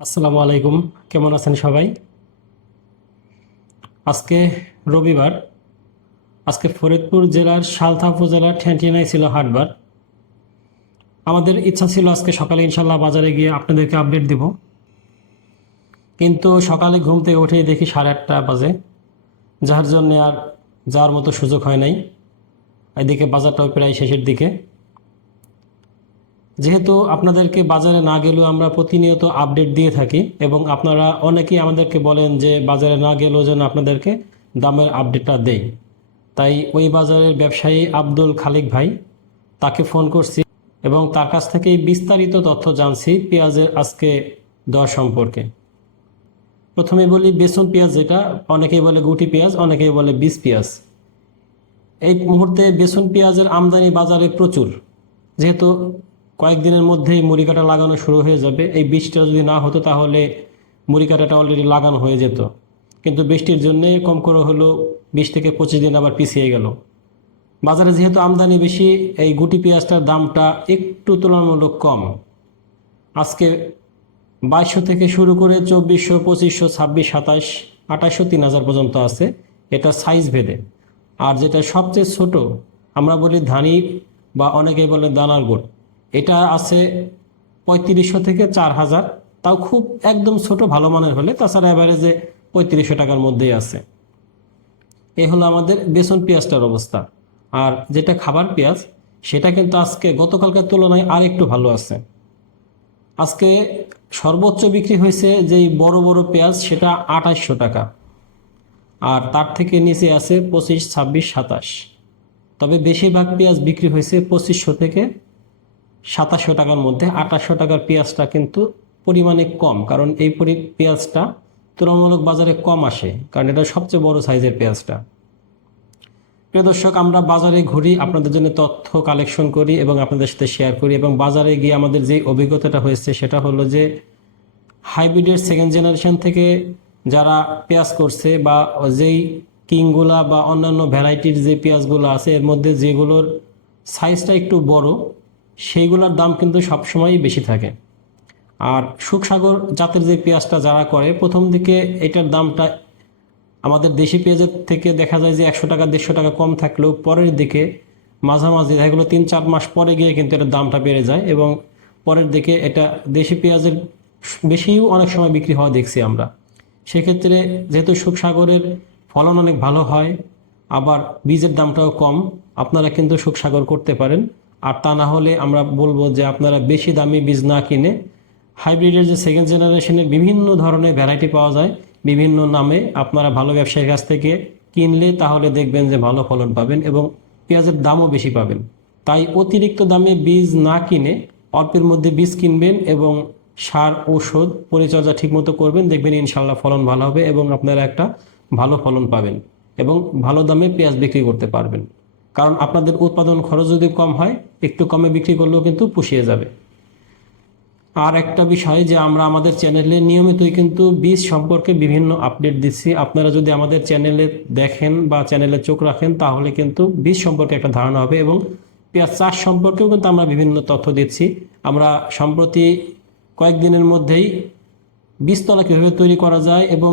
আসসালামু আলাইকুম। কেমন আছেন সবাই? আজকে রবিবার। আজকে ফরিদপুর জেলার সালথা উপজেলার ঠ্যান্টিনায় ছিল হাটবার। আমাদের ইচ্ছা ছিল আজকে সকালে ইনশাল্লাহ বাজারে গিয়ে আপনাদেরকে আপডেট দিব। কিন্তু সকালে ঘুম থেকে উঠেই দেখি সাড়ে আটটা বাজে। যার জন্য আর যাওয়ার মতো সুযোগ হয় নাই। এদিকে বাজারটাও প্রায় শেষের দিকে। যেহেতু আপনাদেরকে বাজারে না গেলেও আমরা প্রতিনিয়ত আপডেট দিয়ে থাকি এবং আপনারা অনেকেই আমাদেরকে বলেন যে বাজারে না গেলেও যেন আপনাদেরকে দামের আপডেটটা দেই তাই ওই বাজারের ব্যবসায়ী আব্দুল খালিক ভাই তাকে ফোন করছি এবং তার কাছ থেকেই বিস্তারিত তথ্য জানছি পেঁয়াজের আজকে দর সম্পর্কে। প্রথমে বলি, বেসন পেঁয়াজ যেটা, অনেকেই বলে গুটি পেঁয়াজ, অনেকেই বলে বিষ পেঁয়াজ। এই মুহূর্তে বেসন পেঁয়াজের আমদানি বাজারে প্রচুর। যেহেতু কয়েকদিনের মধ্যেই মুড়ি কাটা লাগানো শুরু হয়ে যাবে। এই বৃষ্টিটা যদি না হতো তাহলে মুড়ি কাটাটা অলরেডি লাগানো হয়ে যেত। কিন্তু বৃষ্টির জন্যে কম করে হলো বিশ থেকে পঁচিশ দিন আবার পিছিয়ে গেল। বাজারে যেহেতু আমদানি বেশি, এই গুটি পেঁয়াজটার দামটা একটু তুলনামূলক কম। আজকে বাইশশো থেকে শুরু করে চব্বিশশো, পঁচিশশো, ছাব্বিশ, সাতাশ, আঠাশশো, তিন হাজার পর্যন্ত আছে। এটা সাইজ ভেদে। আর যেটা সবচেয়ে ছোট, আমরা বলি ধানি বা অনেকে বলে দানার গুড়। এটা আছে পঁয়ত্রিশশো থেকে চার হাজার। তাও খুব একদম ছোট, ভালো মানের হলে। তাছাড়া অ্যাভারেজে পঁয়ত্রিশশো টাকার মধ্যেই আছে। এ হলো আমাদের বেসন পেঁয়াজটার অবস্থা। আর যেটা খাবার পেঁয়াজ, সেটা কিন্তু আজকে গতকালকার তুলনায় আর একটু ভালো আছে। আজকে সর্বোচ্চ বিক্রি হয়েছে যেই বড় বড় পেঁয়াজ, সেটা আঠাশশো টাকা। আর তার থেকে নিচে আছে পঁচিশ, ছাব্বিশ, সাতাশ। তবে বেশিরভাগ পেঁয়াজ বিক্রি হয়েছে পঁচিশশো থেকে সাতাশশো টাকার মধ্যে আঠাশশো টাকার পেঁয়াজটা কিন্তু পরিমাণে কম, কারণ এই পেঁয়াজটা তুলনামূলক বাজারে কম আসে, কারণ এটা সবচেয়ে বড় সাইজের পেঁয়াজটা। প্রিয় দর্শক, আমরা বাজারে ঘুরি, আপনাদের জন্য তথ্য কালেকশন করি এবং আপনাদের সাথে শেয়ার করি এবং বাজারে গিয়ে আমাদের যে অভিজ্ঞতাটা হয়েছে সেটা হলো যে হাইব্রিডের সেকেন্ড জেনারেশন থেকে যারা পেঁয়াজ করছে বা যেই কিংগুলা বা অন্যান্য ভ্যারাইটির যে পেঁয়াজগুলো আছে, এর মধ্যে যেগুলোর সাইজটা একটু বড় সেইগুলোর দাম কিন্তু সবসময়ই বেশি থাকে। আর সুখসাগর জাতের যে পেঁয়াজটা যারা করে, প্রথম দিকে এটার দামটা আমাদের দেশি পেঁয়াজের থেকে দেখা যায় যে একশো টাকা, দেড়শো টাকা কম থাকলেও পরের দিকে মাঝামাঝি, দেখা তিন চার মাস পরে গিয়ে কিন্তু এটার দামটা বেড়ে যায় এবং পরের দিকে এটা দেশি পেঁয়াজের বেশিও অনেক সময় বিক্রি হওয়া দেখছি আমরা। সেক্ষেত্রে যেহেতু সুখসাগরের ফলন অনেক ভালো হয়, আবার বীজের দামটাও কম, আপনারা কিন্তু সুখসাগর করতে পারেন। আর তা না হলে আমরা বলব যে আপনারা বেশি দামি বীজ না কিনে হাইব্রিডের যে সেকেন্ড জেনারেশনের বিভিন্ন ধরনের ভ্যারাইটি পাওয়া যায়, বিভিন্ন নামে আপনারা ভালো ব্যবসায়ীর কাছ থেকে কিনলে তাহলে দেখবেন যে ভালো ফলন পাবেন এবং পেঁয়াজের দামও বেশি পাবেন। তাই অতিরিক্ত দামে বীজ না কিনে অল্পের মধ্যে বীজ কিনবেন এবং সার, ঔষধ পরিচর্যা ঠিকমতো করবেন, দেখবেন ইনশাল্লাহ ফলন ভালো হবে এবং আপনারা একটা ভালো ফলন পাবেন এবং ভালো দামে পেঁয়াজ বিক্রি করতে পারবেন। কারণ আপনাদের উৎপাদন খরচ যদি কম হয়, একটু কমে বিক্রি করলেও কিন্তু পুষিয়ে যাবে। আর একটা বিষয় যে আমরা আমাদের চ্যানেলে নিয়মিতই কিন্তু বীজ সম্পর্কে বিভিন্ন আপডেট দিচ্ছি। আপনারা যদি আমাদের চ্যানেলে দেখেন বা চ্যানেলে চোখ রাখেন, তাহলে কিন্তু বীজ সম্পর্কে একটা ধারণা হবে এবং পেঁয়াজ চাষ সম্পর্কেও কিন্তু আমরা বিভিন্ন তথ্য দিচ্ছি। আমরা সম্প্রতি কয়েকদিনের মধ্যেই বীজতলা কীভাবে তৈরি করা যায় এবং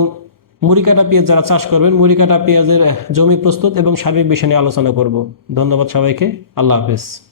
মুড়িকাটা পেঁয়াজ যারা চাষ করবেন মুড়িকাটা পেঁয়াজের জমি প্রস্তুত এবং সার্বিক বিষয় নিয়ে আলোচনা করব। ধন্যবাদ সবাইকে। আল্লাহ হাফেজ।